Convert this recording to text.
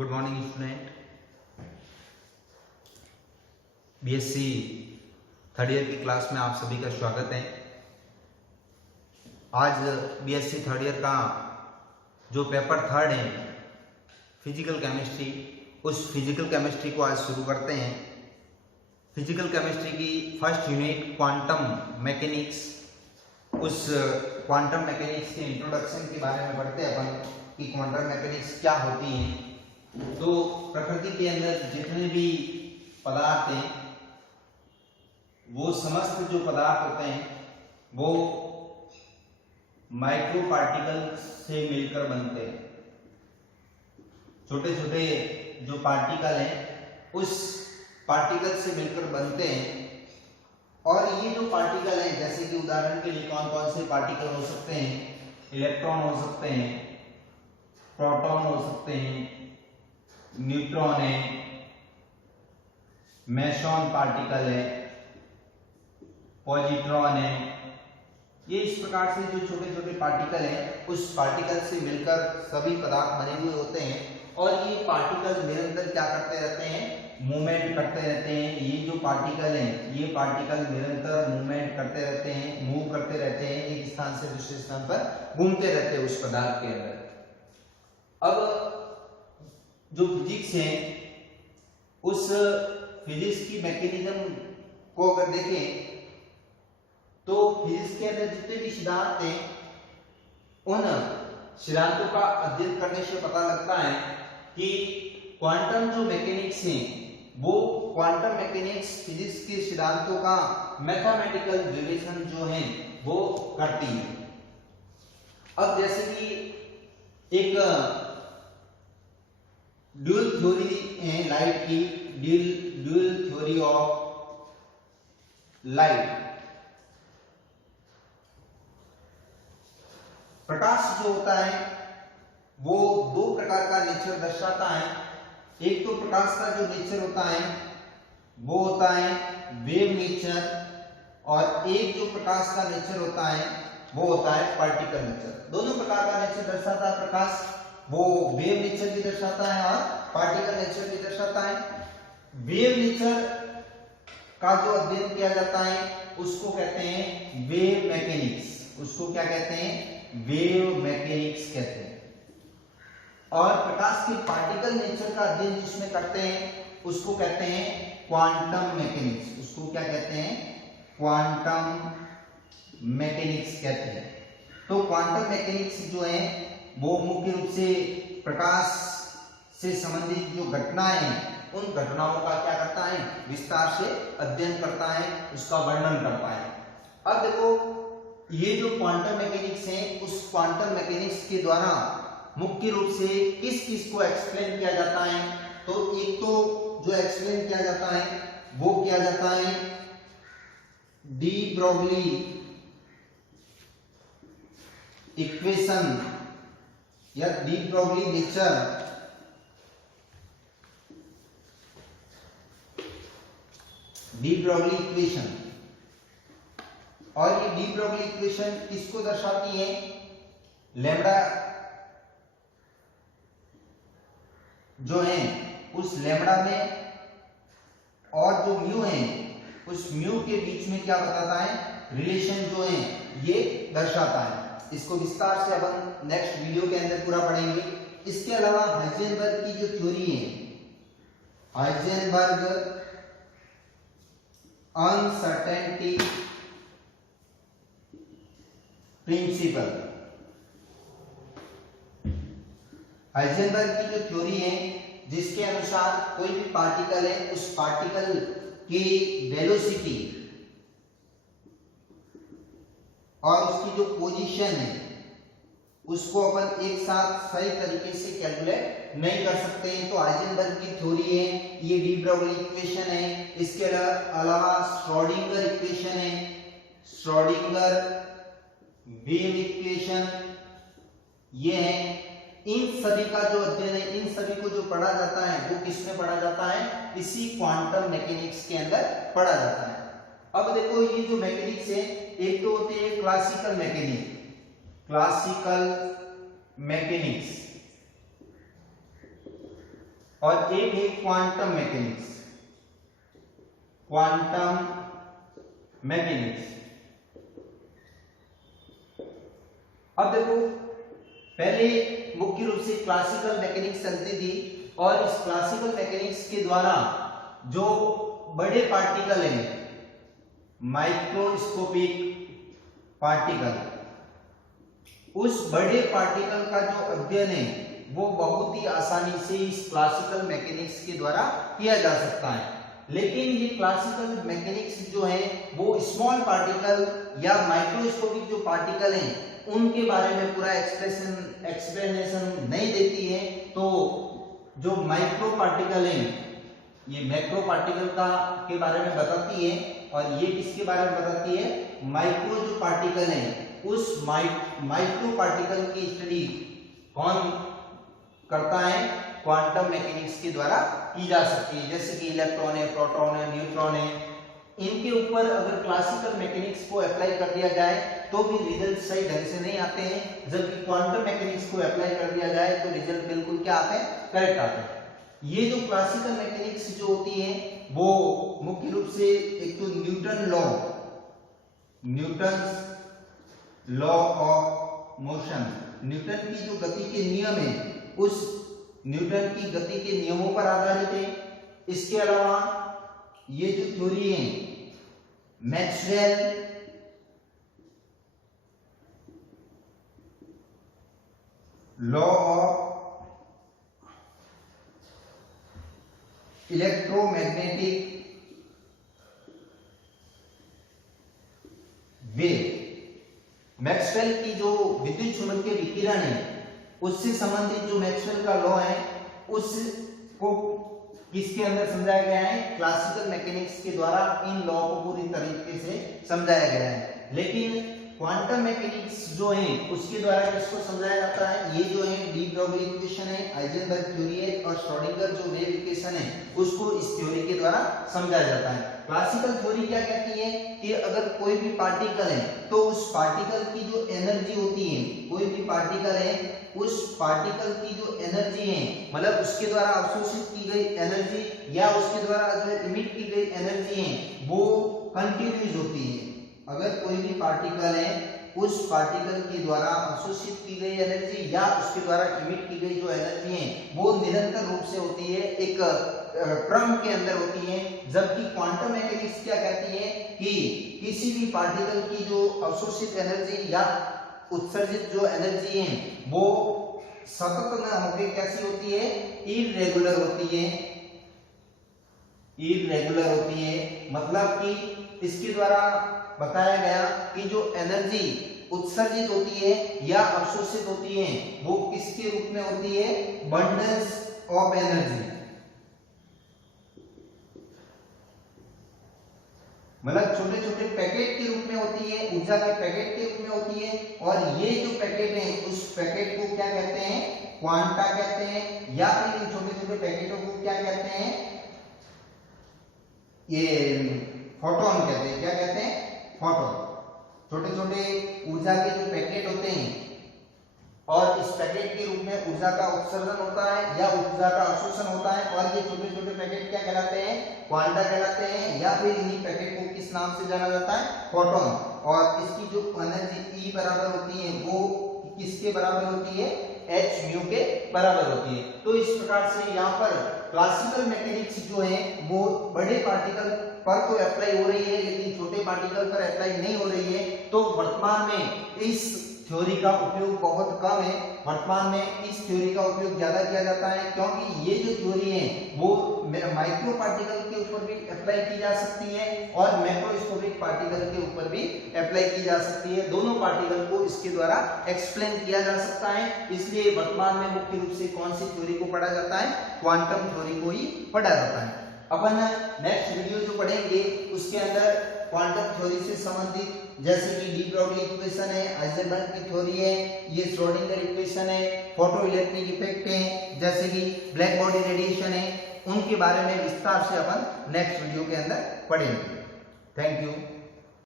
Good morning student. BSc third year की class में आप सभी का स्वागत है। आज बीएससी थर्ड ईयर का जो पेपर थर्ड है फिजिकल केमिस्ट्री, उस फिजिकल केमिस्ट्री को आज शुरू करते हैं। फिजिकल केमिस्ट्री की फर्स्ट यूनिट क्वांटम मैकेनिक्स, उस क्वांटम मैकेनिक्स के इंट्रोडक्शन के बारे में पढ़ते हैं अपन कि क्वांटम मैकेनिक्स क्या होती है। तो प्रकृति के अंदर जितने भी पदार्थ हैं, वो समस्त जो पदार्थ होते हैं वो माइक्रो पार्टिकल से मिलकर बनते हैं। छोटे छोटे जो पार्टिकल हैं उस पार्टिकल से मिलकर बनते हैं। और ये जो पार्टिकल हैं, जैसे कि उदाहरण के लिए कौन कौन से पार्टिकल हो सकते हैं, इलेक्ट्रॉन हो सकते हैं, प्रोटॉन हो सकते हैं, न्यूट्रॉन है, मेसॉन पार्टिकल है, पॉजिट्रॉन है। ये इस प्रकार से जो छोटे छोटे पार्टिकल हैं उस पार्टिकल से मिलकर सभी पदार्थ बने हुए होते हैं। और ये पार्टिकल निरंतर क्या करते रहते हैं, मूवमेंट करते रहते हैं। ये जो पार्टिकल हैं, ये पार्टिकल निरंतर मूवमेंट करते रहते हैं, मूव करते रहते हैं, एक स्थान से दूसरे स्थान पर घूमते रहते हैं उस पदार्थ के अंदर। अब जो फिजिक्स है, उस फिजिक्स की मैकेनिज्म को अगर देखें तो फिजिक्स के अंदर जितने भी सिद्धांत हैं, उन सिद्धांतों का अध्ययन करने से पता लगता है कि क्वांटम जो मैकेनिक्स है, वो क्वांटम मैकेनिक्स फिजिक्स के सिद्धांतों का मैथमेटिकल विवेचन जो है वो करती है। अब जैसे कि एक ड्यूल थ्योरी है लाइट की, ड्यूल थ्योरी ऑफ लाइट। प्रकाश जो होता है वो दो प्रकार का नेचर दर्शाता है। एक तो प्रकाश का जो नेचर होता है वो होता है वेव नेचर, और एक जो प्रकाश का नेचर होता है वो होता है पार्टिकल नेचर। दोनों प्रकार का नेचर दर्शाता है प्रकाश, वो वेव नेचर भी दर्शाता है और पार्टिकल नेचर भी दर्शाता है। वेव नेचर का जो अध्ययन किया जाता है उसको कहते हैं वेव मैकेनिक्स। उसको क्या कहते हैं, वेव मैकेनिक्स कहते हैं। और प्रकाश के पार्टिकल नेचर का अध्ययन जिसमें करते हैं उसको कहते हैं क्वांटम मैकेनिक्स। उसको क्या कहते हैं, क्वांटम मैकेनिक्स कहते हैं। तो क्वांटम मैकेनिक्स जो है वो मुख्य रूप से प्रकाश से संबंधित जो घटनाएं हैं, उन घटनाओं का क्या करता है, विस्तार से अध्ययन करता है, उसका वर्णन करता है। अब देखो, ये जो क्वांटम मैकेनिक्स है, उस क्वांटम मैकेनिक्स के द्वारा मुख्य रूप से किस किस को एक्सप्लेन किया जाता है। तो एक तो जो एक्सप्लेन किया जाता है वो किया जाता है डी ब्रोगली इक्वेशन या de Broglie nature. De Broglie equation, और ये डी ब्रोगली इक्वेशन किसको दर्शाती है, लैम्बडा जो है उस लैम्बडा में और जो म्यू है उस म्यू के बीच में क्या बताता है, रिलेशन जो है ये दर्शाता है। इसको विस्तार से अपन नेक्स्ट वीडियो के अंदर पूरा पढ़ेंगे। इसके अलावा हाइजेनबर्ग की जो थ्योरी है, हाइजेनबर्ग अनसर्टेनिटी प्रिंसिपल, हाइजेनबर्ग की जो थ्योरी है जिसके अनुसार कोई भी पार्टिकल है, उस पार्टिकल की वेलोसिटी और उसकी जो पोजीशन है उसको अपन एक साथ सही तरीके से कैलकुलेट नहीं कर सकते हैं। तो हाइजेनबर्ग की थ्योरी है, ये डी ब्रोगली इक्वेशन है। इसके अलावा श्रोडिंगर इक्वेशन है, श्रोडिंगर वेव इक्वेशन, ये है। इन सभी का जो अध्ययन है, इन सभी को जो पढ़ा जाता है वो किसमें पढ़ा जाता है, इसी क्वांटम मैकेनिक्स के अंदर पढ़ा जाता है। अब देखो, ये जो मैकेनिक्स है, एक तो होती है क्लासिकल मैकेनिक्स, क्लासिकल मैकेनिक्स, और एक है क्वांटम मैकेनिक्स। Quantum mechanics. अब देखो, पहले मुख्य रूप से क्लासिकल मैकेनिक्स चलती थी और इस क्लासिकल मैकेनिक्स के द्वारा जो बड़े पार्टिकल हैं, माइक्रोस्कोपिक पार्टिकल, उस बड़े पार्टिकल का जो अध्ययन है वो बहुत ही आसानी से इस क्लासिकल मैकेनिक्स के द्वारा किया जा सकता है। लेकिन ये क्लासिकल मैकेनिक्स जो है वो स्मॉल पार्टिकल या माइक्रोस्कोपिक जो पार्टिकल हैं उनके बारे में पूरा एक्सप्लेनेशन नहीं देती है। तो जो माइक्रो पार्टिकल हैं ये मैक्रो पार्टिकल के बारे में बताती है, और ये किसके बारे में बताती है, माइक्रो जो पार्टिकल हैं उस माइक्रो पार्टिकल की स्टडी कौन करता है, क्वांटम मैकेनिक्स के द्वारा की जा सकती है। जैसे कि इलेक्ट्रॉन है, प्रोटॉन है, न्यूट्रॉन है, इनके ऊपर अगर क्लासिकल मैकेनिक्स को अप्लाई कर दिया जाए तो भी रिजल्ट सही ढंग से नहीं आते हैं, जबकि क्वांटम मैकेनिक्स को अप्लाई कर दिया जाए तो रिजल्ट बिल्कुल क्या आते हैं, करेक्ट आते हैं। ये जो क्लासिकल मैकेनिक्स जो होती है वो मुख्य रूप से एक तो Newton law of motion, Newton की जो गति के नियम है उस न्यूटन की गति के नियमों पर आधारित है। इसके अलावा ये जो थ्योरी है Maxwell law of electromagnetic wave, Maxwell की जो विद्युत चुंबकीय विकिरण है उससे संबंधित जो मैक्सवेल का लॉ है उसको किसके अंदर समझाया गया है, क्लासिकल मैकेनिक्स के द्वारा इन लॉ को पूरी तरीके से समझाया गया है। लेकिन क्वांटम मैकेनिक्स जो है उसके द्वारा किसको समझाया जाता है, ये जो है डी ब्रोगली इक्वेशन है, हाइजेनबर्ग थ्योरी है और श्रोडिंगर जो वेव इक्वेशन है उसको इस थ्योरी के द्वारा समझाया जाता है। क्लासिकल थ्योरी क्या कहती है कि अगर कोई भी पार्टिकल है तो उस पार्टिकल की जो एनर्जी होती है, कोई भी पार्टिकल है उस पार्टिकल की जो एनर्जी है, मतलब उसके द्वारा अवशोषित की गई एनर्जी या उसके द्वारा जो इमिट की गई एनर्जी है वो कंटिन्यूस होती है। अगर कोई भी पार्टिकल है उस पार्टिकल के द्वारा अवशोषित की गई एनर्जी या उसके द्वारा इमिट की गई जो एनर्जी है वो निरंतर रूप से होती है, एक क्रम के अंदर होती है। जबकि क्वांटम मैकेनिक्स क्या कहती है कि किसी भी पार्टिकल की जो अवशोषित एनर्जी या उत्सर्जित जो एनर्जी है वो सतत न होकर कैसी होती है, इरेगुलर होती है। इरेगुलर होती है मतलब कि इसके द्वारा बताया गया कि जो एनर्जी उत्सर्जित होती है या अवशोषित होती है वो किसके रूप में होती है, बंडल्स ऑफ एनर्जी, मतलब छोटे छोटे पैकेट के रूप में होती है, ऊर्जा के पैकेट के रूप में होती है। और ये जो पैकेट है उस पैकेट को क्या कहते हैं, क्वांटा कहते हैं, या फिर इन छोटे छोटे पैकेटों को क्या कहते हैं, ये फोटोन कहते हैं। क्या कहते हैं, फोटोन। छोटे छोटे ऊर्जा के जो पैकेट होते हैं और इस पैकेट के रूप में ऊर्जा का उत्सर्जन होता है या ऊर्जा का अवशोषण होता है, और ये छोटे छोटे पैकेट क्या कहलाते हैं, क्वांटा कहलाते हैं, या फिर इन्हीं पैकेट को किस नाम से जाना जाता है, फोटोन। और इसकी जो एनर्जी ई बराबर होती है वो किसके बराबर होती है, एच म्यू के बराबर होती है। तो इस प्रकार से यहाँ पर क्लासिकल मैकेनिक्स जो है वो बड़े पार्टिकल पर तो अप्लाई हो रही है लेकिन छोटे पार्टिकल पर अप्लाई नहीं हो रही है। तो वर्तमान में इस थ्योरी का उपयोग बहुत कम है, वर्तमान में इस थ्योरी का उपयोग ज्यादा किया जाता है क्योंकि ये जो थ्योरी है वो माइक्रो पार्टिकल के ऊपर भी अप्लाई की जा सकती है और मैक्रोस्कोपिक पार्टिकल के ऊपर भी अप्लाई की जा सकती है। दोनों पार्टिकल को इसके द्वारा एक्सप्लेन किया जा सकता है। इसलिए वर्तमान में मुख्य रूप से कौन सी थ्योरी को पढ़ा जाता है, क्वांटम थ्योरी को ही पढ़ा जाता है। अपन नेक्स्ट वीडियो जो पढ़ेंगे उसके अंदर क्वांटम थ्योरी से संबंधित जैसे कि डी ब्रोगली इक्वेशन है, हाइजेनबर्ग की थ्योरी है, ये श्रोडिंगर इक्वेशन है, फोटो इलेक्ट्रिक इफेक्ट है, जैसे कि ब्लैक बॉडी रेडिएशन है, उनके बारे में विस्तार से अपन नेक्स्ट वीडियो के अंदर पढ़ेंगे। Thank you.